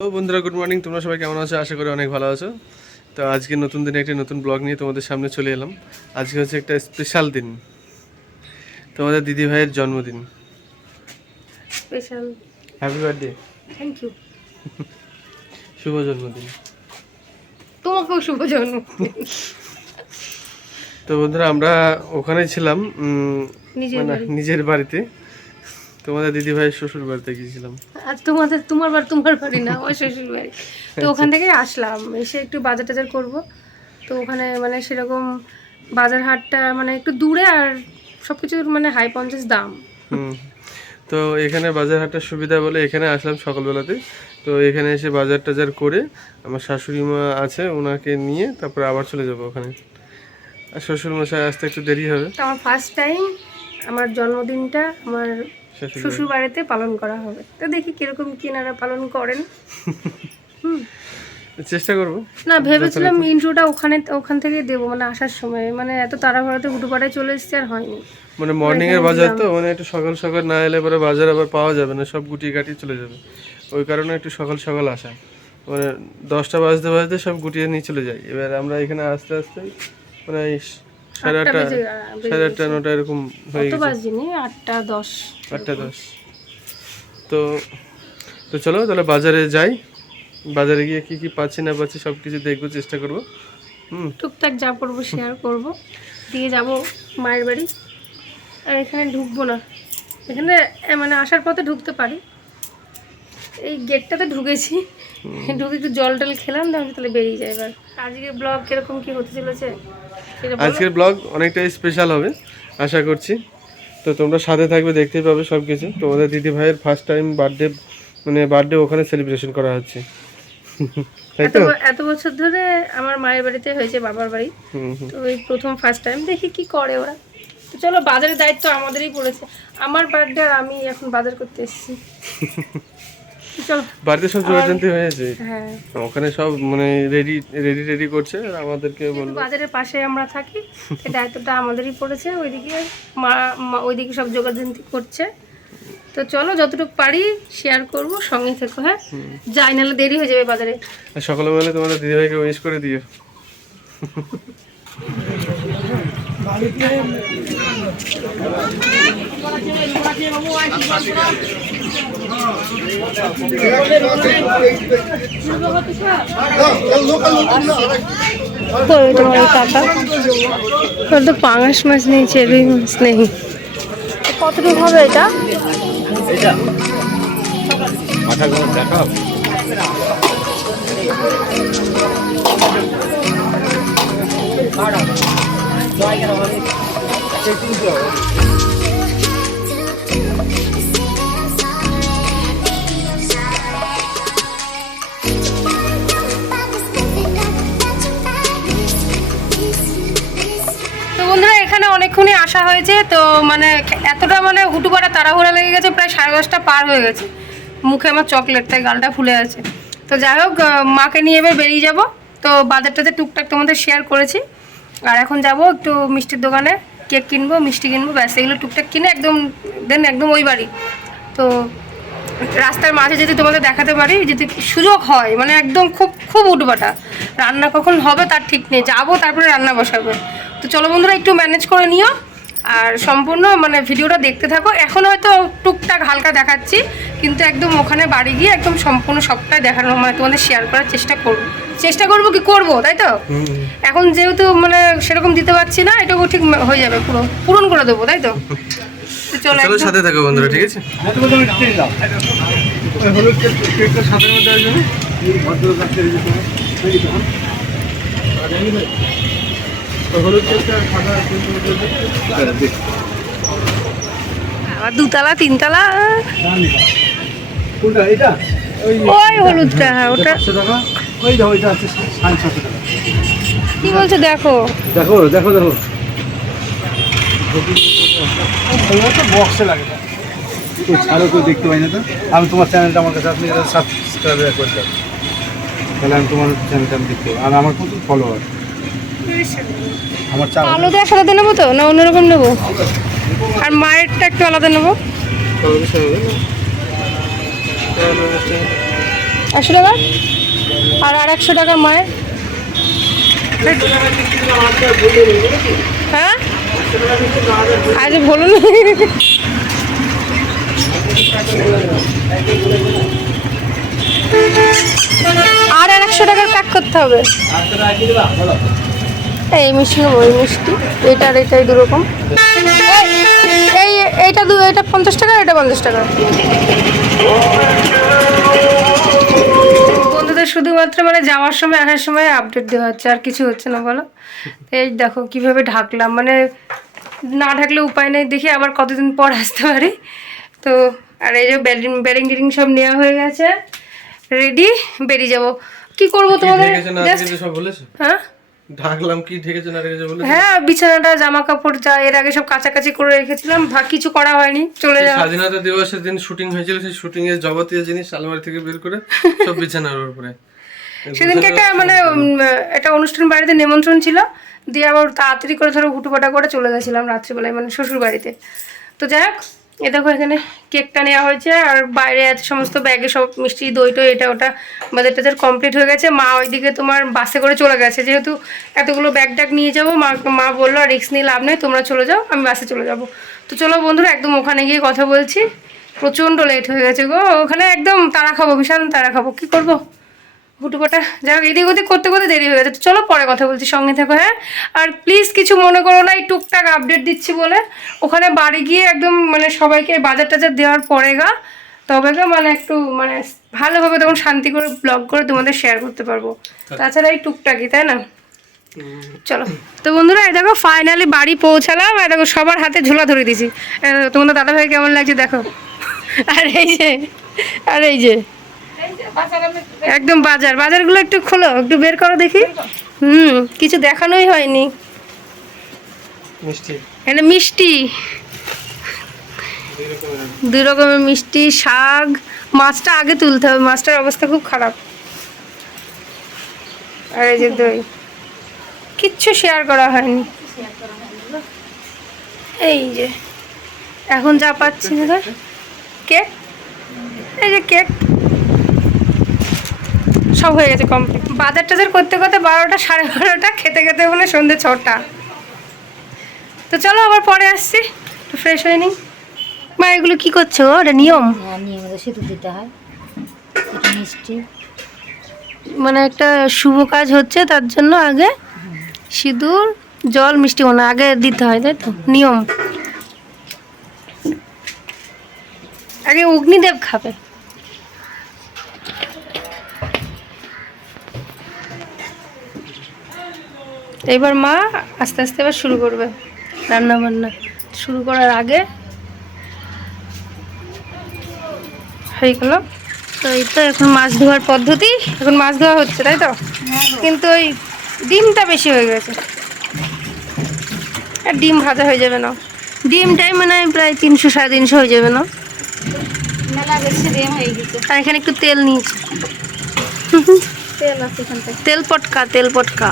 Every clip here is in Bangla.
তো বন্ধুরা, গুড মর্নিং। তোমরা সবাই কেমন আছো? আশা করি অনেক ভালো আছো। তো আজকে নতুন দিনে একটি নতুন ব্লগ নিয়ে তোমাদের সামনে চলে এলাম। আজকে হচ্ছে একটা স্পেশাল দিন, তোমাদের দিদি ভাইয়ের জন্মদিন। Special. Happy birthday. Thank you. শুভ জন্মদিন। তোমাকেও শুভ জন্মদিন। তো বন্ধুরা, আমরা ওখানে ছিলাম নিজের বাড়িতে। তোমাদের দিদি ভাইয়ের শ্বশুর বাড়িতে গিয়েছিলাম। আজ তোমার বাড়ি না, আমার শ্বশুর বাড়ি। তো ওখান থেকে আসলাম, এসে একটু বাজার টাজার করবো। তো ওখানে মানে সেরকম বাজার হাটটা মানে একটু দূরে, আর সব কিছুর মানে হাই পঞ্চাশ দাম। তো এখানে বাজার হাটের সুবিধা বলে এখানে আসলাম সকালবেলাতে। তো এখানে এসে বাজার টাজার করে আমার শাশুড়ি মা আছে, ওনাকে নিয়ে তারপরে আবার চলে যাব ওখানে। আর শ্বশুর মশাই আসতে একটু দেরি হবে। তো আমার ফার্স্ট টাইম আমার জন্মদিনটা আমার শ্বশুর বাড়িতে পালন করা হবে। তো দেখি কিরকম কিনারা পালন করেন। চেষ্টা করবো। না, ভেবেছিলাম ইন্ট্রোটা ওখান থেকে দেবো, মানে আসার সময়, মানে এত তাড়াহুড়োতে হুটুপাটায় চলে এসেছে, আর হয়নি। মানে মর্নিং এর বাজার তো, মানে একটু সকাল সকাল না এলে পরে বাজার আবার পাওয়া যাবে না, সব গুটিয়ে কাটিয়ে চলে যাবে। ওই কারণে একটু সকাল সকাল আসা, মানে 10টা বাজতে বাজতে সব গুটিয়ে নিয়ে চলে যায়। এবার আমরা এখানে আস্তে আস্তে মানে সাড়ে আটটা 9টা এরকম হয়ে গেছে। 8টা 10। তো তো চলো তাহলে বাজারে যাই। বাজারে গিয়ে কি কি পাচ্ছি না পাচ্ছি সব কিছু দেখবো, চেষ্টা করবো। টুকটাক যা করবো শেয়ার করবো, দিয়ে যাব মায়ের বাড়ি। আর এখানে ঢুকবো না, এখানে মানে আসার পথে ঢুকতে পারি। এই গেটটাতে ঢুকেছি, ঢুকে একটু জল টল খেলাম, তাহলে বেরিয়ে যায়। এবার আজকে ব্লগ কিরকম কি হতে চলেছে সেটা বলো। আজকের ব্লগ অনেকটাই স্পেশাল হবে আশা করছি। তো তোমরা সাথে থাকবে, দেখতেই পাবে সব কিছু। তোমাদের দিদি ভাইয়ের ফার্স্ট টাইম বার্থডে ওখানে সেলিব্রেশন করা হচ্ছে, তাই তো? এত বছর ধরে আমার মায়ের বাড়িতে হয়েছে, বাবার বাড়ি। তো এই প্রথম ফার্স্ট টাইম, দেখি কি করে ওরা। তো চলো, বাজারের দায়িত্ব আমাদেরই পড়েছে। আমার বার্থডে আর আমি এখন বাজার করতে এসেছি। চলো, বাড়িতে সব জোগাড়যন্ত্র হয়েছে। হ্যাঁ, ওখানে সব মানে রেডি করছে, আর আমাদেরকে বললো বাজারের পাশে আমরা থাকি, এই দায়িত্বটা আমাদেরই পড়েছে। ওইদিকে ওইদিকে সব জোগাড়যন্ত্র করছে। তো চলো, যতটুকু পারি শেয়ার করব, সঙ্গে থেকো। হ্যাঁ, যাই, নাহলে দেরি হয়ে যাবে বাজারে। আর সকালবেলা তোমাদের দিদিভাইকে উইশ করে দিও। তোমার কাকা তো পাঙাশ মাছ নিয়েছে, রুই মাছ নেই। কতটুকু হবে এটা? এখানে অনেকক্ষণই আসা হয়েছে, তো মানে এতটা মানে হুটুপাটা তাড়াহুড়া লেগে গেছে, প্রায় 10:30 পার হয়ে গেছে। মুখে আমার চকলেট, তাই গালটা ফুলে আছে। তো যাই হোক, মাকে নিয়ে এবার বেরিয়ে যাব। তো বাজারটাতে টুকটাক তোমাদের শেয়ার করেছি। আর এখন যাব একটু মিষ্টির দোকানে, কেক কিনবো, মিষ্টি কিনবো, ব্যাস এগুলো টুকটাক কিনে একদম ওই বাড়ি। তো রাস্তার মাঝে যদি তোমাদের দেখাতে পারি, যদি সুযোগ হয়, মানে একদম খুব খুব উঠবাটা, রান্না কখন হবে তার ঠিক নেই, যাবো তারপরে রান্না বসাবে। তো চলো বন্ধুরা, একটু ম্যানেজ করে নিও, আর সম্পূর্ণ মানে ভিডিওটা দেখতে থাকো। এখন হয়তো টুকটাক হালকা দেখাচ্ছি, কিন্তু একদম ওখানে বাড়ি গিয়ে একদম সম্পূর্ণ সবটাই দেখানো, মানে তোমাদের শেয়ার করার চেষ্টা করবো কি করবো, তাই তো? এখন যেহেতু মানে সেরকম দিতে পারছি না, এটাও ঠিক হয়ে যাবে, পূরণ করে দেবো, তাই তো? চলো সাথে থাকো বন্ধুরা, ঠিক আছে? আবার 2তলা 3তলা, ওই হলুদটা, হ্যাঁ ওটা কি বলছো? দেখো বক্সে লাগে ছাড়ো, কেউ দেখতে পাই না। তো আমি তোমার চ্যানেলটা আমার কাছে, আপনি সাবস্ক্রাইব করতে হবে, তাহলে আমি তোমার চ্যানেলটা আমি দেখতে পাবো। আর আমার কত ফলোয়ার, আমার আলাদা একসাথে নেবো তো, না অন্যরকম নেবো? আর মায়েরটা একটু আলাদা নেবো। 100 টাকা আর 100 টাকা মায়ের। হ্যাঁ আজ বলুন আর 100 টাকার প্যাক করতে হবে। এই মিষ্টি নেবো, এই মিষ্টি এটা আর এটাই দুরকম। এইটা এটা 50 টাকা, এটা 50 টাকা। বন্ধুদের শুধুমাত্র মানে যাওয়ার সময় আসার সময় আপডেট দেওয়া হচ্ছে, আর কিছু হচ্ছে না বলো। এই দেখো কিভাবে ঢাকলাম, মানে না ঢাকলে উপায় নেই, দেখি আবার কতদিন পর আসতে পারি। তো আর এই যে ব্যারিং টিরিং সব নেওয়া হয়ে গেছে, রেডি, বেরিয়ে যাব। কি করবো তোমাদের সব বলেছে? হ্যাঁ ঢাকলাম কি ঢেকেছে না ঢেকেছে বলে? হ্যাঁ বিছানাটা জামা কাপড় যা এর আগে সব কাছাকাছি করে রেখেছিলাম, কিছু করা হয়নি, চলে যাওয়া। স্বাধীনতা দিবসের দিন শুটিং হয়েছিল, সেই শুটিং এর যাবতীয় জিনিস আলমারি থেকে বের করে সব বিছানার উপরে। সেদিনকে একটা মানে একটা অনুষ্ঠান বাড়িতে নিমন্ত্রণ ছিল, দিয়ে আবার তাড়াতাড়ি করে ধরো হুটুপাটা করে চলে গেছিলাম রাত্রিবেলায়, মানে শ্বশুর বাড়িতে। তো যাই হোক, এ দেখো এখানে কেকটা নেওয়া হয়েছে, আর বাইরে আছে সমস্ত ব্যাগে সব মিষ্টি দই টই এটা ওটা বাজার টাজার কমপ্লিট হয়ে গেছে। মা ওইদিকে তোমার বাসে করে চলে গেছে, যেহেতু এতগুলো ব্যাগ ট্যাগ নিয়ে যাবো, মা বললো রিস্ক নিয়ে লাভ নেই, তোমরা চলে যাও, আমি বাসে চলে যাব। তো চলো বন্ধুরা একদম ওখানে গিয়ে কথা বলছি। প্রচণ্ড লেট হয়ে গেছে গো, ওখানে একদম তাড়া খাবো, বিশাল তাড়া খাবো, কী করবো হুটুপাটা, যাই হোক এদিক ওদিক করতে করতে দেরি হয়ে গেছে। চলো পরে কথা বলছি, সঙ্গে থাকো। হ্যাঁ আর প্লিজ কিছু মনে করো না, এই টুকটাক আপডেট দিচ্ছি বলে। ওখানে বাড়ি গিয়ে একদম মানে সবাইকে বাজার টাজার দেওয়ার পরে তবে মানে একটু মানে ভালোভাবে তখন শান্তি করে ব্লগ করে তোমাদের শেয়ার করতে পারবো, তাছাড়া এই টুকটাকই, তাই না? চলো তো বন্ধুরা, এই দেখো ফাইনালি বাড়ি পৌঁছালাম, এই দেখো সবার হাতে ঝোলা ধরে দিয়েছি। তোমাদের দাদাভাই কেমন লাগছে দেখো। আর এই যে একদম বাজারগুলো একটু খোলো, একটু বের করো দেখি। কিছু দেখানোই হয়নি। এটা মিষ্টি, 2 রকমের মিষ্টি, শাক, মাছটা আগে তুলতে হবে, মাছটার অবস্থা খুব খারাপ। আর এই যে দই, কিচ্ছু শেয়ার করা হয়নি। এই যে এখন যা পাচ্ছি না, কেক, এই যে কেক সব হয়ে গেছে কমপ্লিট। বাজার টাজার করতে করতে 12টা 12:30, খেতে খেতে মানে সন্ধ্যে 6টা। তো চলো আবার পরে আসছি, একটু ফ্রেশ হয়ে নিই। মা এগুলো কি করছো? ওটা নিয়ম, সিঁদুর দিতে হয়, এটা মিষ্টি, মানে একটা শুভ কাজ হচ্ছে তার জন্য আগে সিঁদুর জল মিষ্টি মানে আগে দিতে হয়, তাই তো নিয়ম। আগে অগ্নিদেব খাবে। এবার মা আস্তে আস্তে এবার শুরু করবে রান্না বান্না। শুরু করার আগে হয়ে গেল। তো এই তো এখন মাছ ধোয়ার পদ্ধতি, এখন মাছ ধোয়া হচ্ছে, তাই তো? কিন্তু ওই ডিমটা বেশি হয়ে গেছে, আর ডিম ভাজা হয়ে যাবে না, ডিমটাই মানে প্রায় 300 350 হয়ে যাবে না। আর এখানে একটু তেল নিয়েছি, তেল পটকা।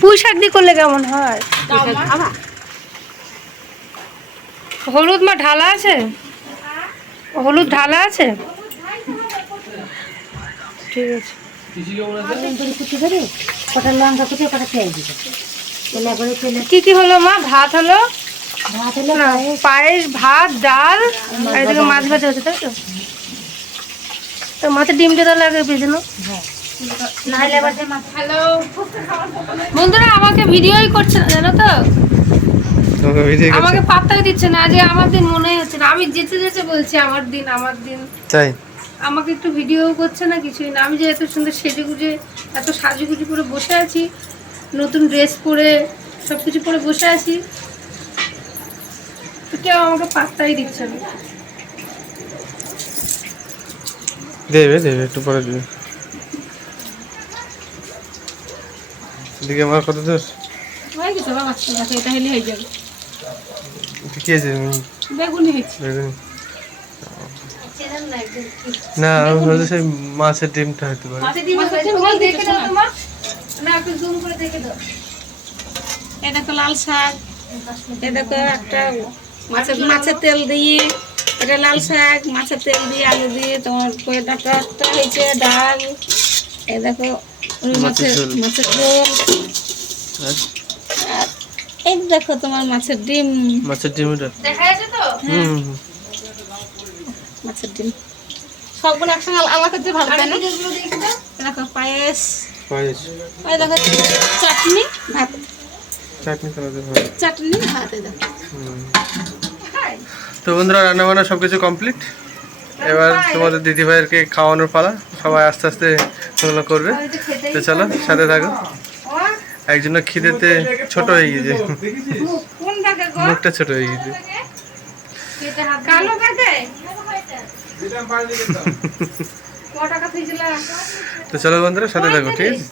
পুঁই শাক দিয়ে করলে কেমন হয়? হলুদ মা ঢালা আছে, হলুদ ঢালা আছে, ঠিক আছে। কি কি হলো মা? ভাত হলো, না পায়েস, ভাত, ডাল, আর এদিকে মাছ ভাজা হচ্ছে, তাই তো? তো মাছের ডিমটা তাহলে আগে ভেজে নাও। বন্ধুরা আমাকে ভিডিওই করছে না জানো তো, আমাকে পাত্তাই দিচ্ছে না, যে আমার দিন মনেই হচ্ছে না। আমি যেতে যেতে বলছি আমার দিন তাই আমাকে একটু ভিডিও করছে না, কিছুই না। আমি যে এত সুন্দর সেজে গুজে এত সাজুগুজি করে বসে আছি, নতুন ড্রেস পরে সব কিছু পরে বসে আছি, তো কেউ আমাকে পাত্তাই দিচ্ছে না। দেবে একটু পরে দেবে। এদিকে আমার কত দূর হয়ে গেছে বাবা, এটা হলে হয়ে যাবে। কি আছে? বেগুনি হয়েছে, বেগুনি না, আমি ভাবছি সেই মাছের ডিমটা হতে পারে। দেখে দাও তোমার, না একটু জুম করে দেখে দাও। এটা তো লাল শাক, এটা তো একটা মাছের তেল দিয়ে এটা লাল শাক, মাছের তেল দিয়ে আলু দিয়ে, তোমার কয়ে ডাঁটাটা হয়েছে ডাল, এই দেখো মাছের মাছের ঝোল, আর এই দেখো তোমার মাছের ডিম, মাছের ডিম এটা দেখা যাচ্ছে তো? মাছের ডিম সবগুলো একসঙ্গে আমার কাছে ভালো তাই না? যেগুলো দেখি তো? দেখো পায়েস, পায়েস ওই দেখো চাটনি ভাত, চাটনি চালাতে হবে। চাটনি ভাত, এই দেখো। তো বন্ধুরা রান্না বান্না সব কিছু কমপ্লিট। এবার তোমাদের দিদিভাইয়েরকে খাওয়ানোর পালা, সবাই আস্তে আস্তে ওগুলো করবে। তো চলো সাথে থাকো। একজনের খিদেতে ছোট হয়ে গিয়েছে, কোন থাকে গো? মুখটা ছোট হয়ে গিয়েছে। কালো থাকে? ক টাকা থইছিল? তো চলো বন্ধুরা সাথে থাকো, ঠিক আছে?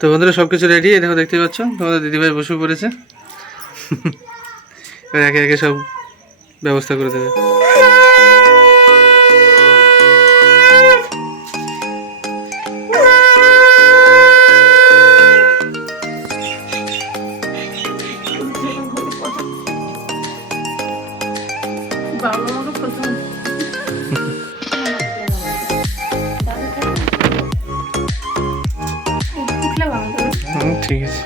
তো বন্ধুরা সব কিছু রেডি, দেখো দেখতে পাচ্ছ তোমাদের দিদিভাই বসে পড়েছে। এবার একে একে সব ব্যবস্থা করে দেবে। উঠলে ভালো হবে। ঠিক আছে।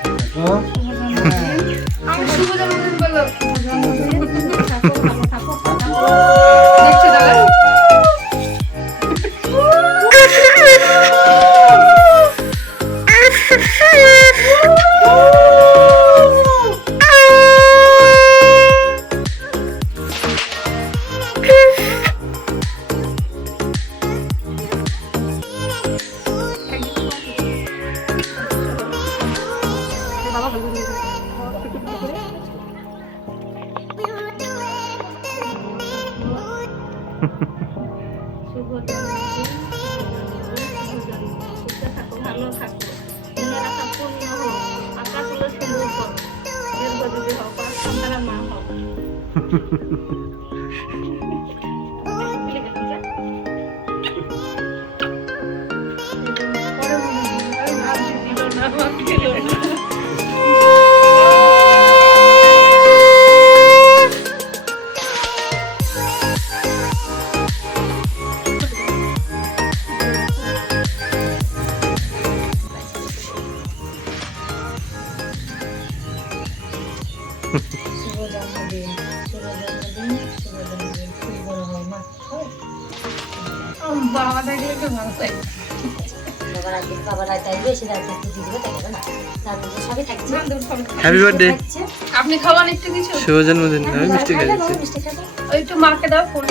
আমি শুভ জন্মদিন বলো। দেখছো দাদা? ভালো থাকো, মনের আশা পূর্ণ হোক, আকাশগুলো সুন্দর হোক, দীর্ঘজীবী হোক, আর সন্তানের মা হোক। শুভ জন্মদিন, শুভ জন্মদিন, শুভ জন্মদিন, খুব বড় হয় মা। বাবা দেখলে একটু ভালো হয়। বাবা রাত আসবে, সে রাত একটু দিয়ে দিবে, তাই না? তার মধ্যে সবই থাকছে। হ্যাপি বার্থডে, থাকছে। আপনি খাওয়ান একটু কিছু? শুভ জন্মদিন। আমি মিষ্টি খাবে, খাইছি। বাবা মিষ্টি খাবে। ওই একটু মাকে দাও ফোন।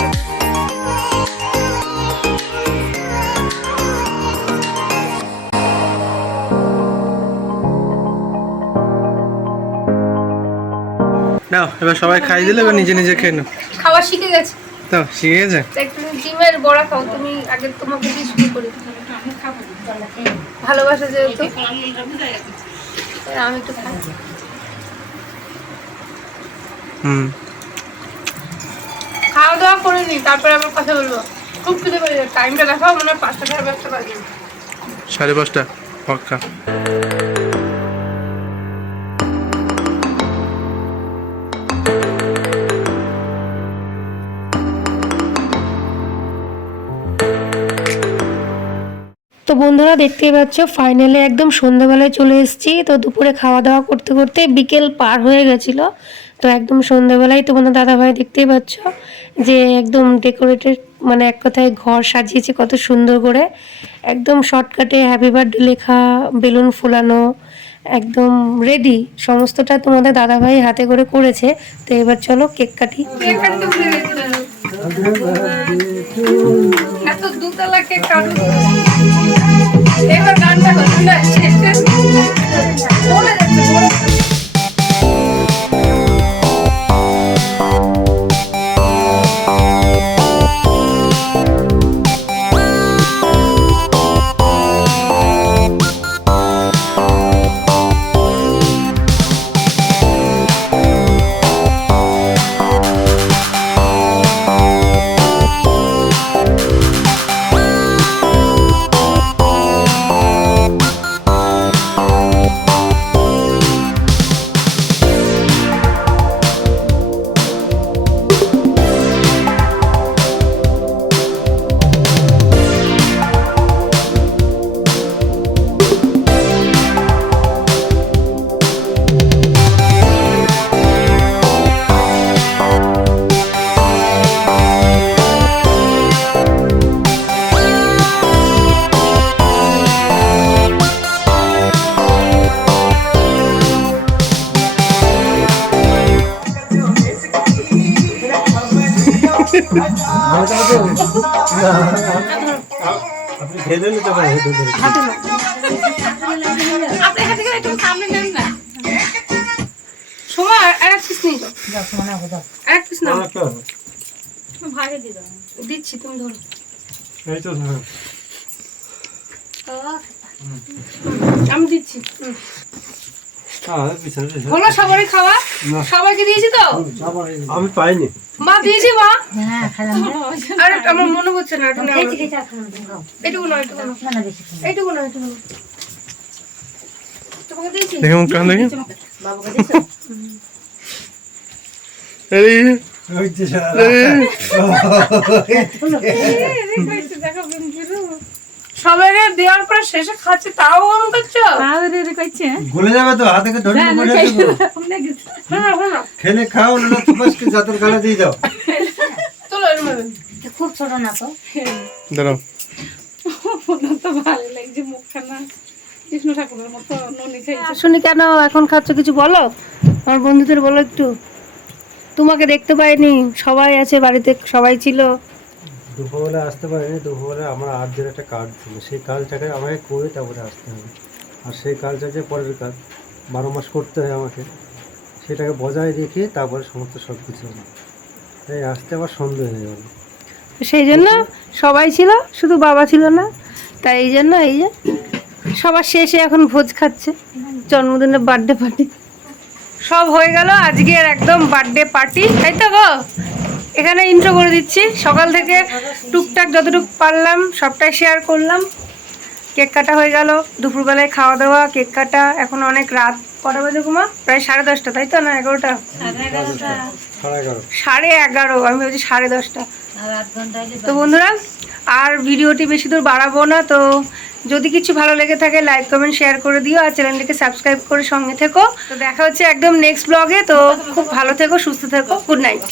নাও এবার সবাই খাই দিলে, এবার নিজে নিজে খেয়ে নাও। খাওয়া শিখে গেছে। তো শিখে গেছে। তো একটু ডিমের বড়া খাও তুমি, আগে তোমাকে দিয়ে শুরু করি। ভালোবাসা যেহেতু আমি একটু খাই। খাওয়া দাওয়া করে নি, তারপরে আবার কথা বলবো। খুব খিদে পেয়ে যাবে। টাইমটা দেখাও, মনে হয় 5টা সাড়ে 5টা বাজে। 5:30 পক্কা। তো বন্ধুরা দেখতেই পাচ্ছ ফাইনালি একদম সন্ধ্যাবেলায় চলে এসেছি। তো দুপুরে খাওয়া দাওয়া করতে করতে বিকেল পার হয়ে গেছিলো। তো একদম সন্ধ্যাবেলায় তোমাদের দাদাভাই দেখতেই পাচ্ছ যে একদম ডেকোরেটেড, মানে এক কথায় ঘর সাজিয়েছে কত সুন্দর করে। একদম শর্টকাটে হ্যাপি বার্থডে লেখা, বেলুন ফুলানো, একদম রেডি সমস্তটা তোমাদের দাদাভাই হাতে করে করেছে। তো এবার চলো কেক কাটি। এত দুতলা কেক কাটু। এবার গানটা হলো না, শেষে বলে যাচ্ছে বলে যাচ্ছে। আপনি খেয়ে দিলে তো ভাই হেঁটে ধরে। আপনি এখান থেকে একটু সামনে নেন না। সোমা আর এক পিস নিয়ে যাও। যাও সমানে হবে দাও। এক পিস নাও। আমার কি হবে? ভাগে দিয়ে দাও। দিচ্ছি, তুমি ধরো। এই তো ধরো। আমি দিচ্ছি। হ্যাঁ, পিছনে পিছনে। হলো সবারই খাওয়া? সবাইকে দিয়েছি তো? আমি পাইনি। মা দিয়েছি মা? হ্যাঁ খালাম দে। আরে আমার মনে হচ্ছে না, একটু নাও। খেয়েছি খেয়েছি আর খালাম দে, খাও। এইটুকু নাও, এইটুকু নাও। না না বেশি খাও। এইটুকু নাও, এইটুকু নাও। তোমাকে দিয়েছি? দেখে মুখ টান দেখি। বাবুকে দিছো? এই ওই যে শালা। সবাইকে দেওয়ার পরে শেষে খাচ্ছি, তাও ওরকম করছো? গলে যাবে তো, হাতে করে ধরে বলে দেবো। হ্যাঁ, হ্যাঁ। খেলে খাও না তো বাস জাতের গালে দিয়ে দাও। চলো এর মধ্যে। এটা খুব ছোট না তো? দাঁড়াও। শুনি কেন এখন খাচ্ছ, কিছু বলো আমার বন্ধুদের, বলো একটু। তোমাকে দেখতে পাইনি, সবাই আছে বাড়িতে, সবাই ছিল। দুপুরবেলা আসতে পারিনি। দুপুরবেলা আমার আর্জের একটা কাজ ছিল, সেই কাজটাকে আমাকে করে তারপরে আসতে হবে। আর সেই কাজটা যে পরের কাজ 12 মাস করতে হয় আমাকে, সেটাকে বজায় রেখে তারপরে সমস্ত সব কিছু হবে। তাই আসতে আবার সন্দেহ হয়ে গেল। সেই জন্য সবাই ছিল, শুধু বাবা ছিল না। তাই এই জন্য এই যে সবার শেষে এখন ভোজ খাচ্ছে, জন্মদিনের বার্থডে পার্টি সব হয়ে গেল। আজকের একদম বার্থডে পার্টি, তাই তো গো? এখানে ইন্ট্রো করে দিচ্ছি। সকাল থেকে টুকটাক যতটুকু পারলাম সবটাই শেয়ার করলাম। কেক কাটা হয়ে গেল, দুপুরবেলায় খাওয়া দাওয়া, কেক কাটা। এখন অনেক রাত, কটা বাজে ঘুমা? প্রায় 10:30, তাই তো? না 11টা? 11:30। আমি ভাবছি 10:30। আর 8 ঘন্টা আগে তো বন্ধুরা, আর ভিডিওটি বেশি দূর বাড়াবো না। তো যদি কিছু ভালো লেগে থাকে লাইক কমেন্ট শেয়ার করে দিও, আর চ্যানেলটিকে সাবস্ক্রাইব করে সঙ্গে থেকো। তো দেখা হচ্ছে একদম নেক্সট ব্লগে। তো খুব ভালো থেকো, সুস্থ থেকো। Good night.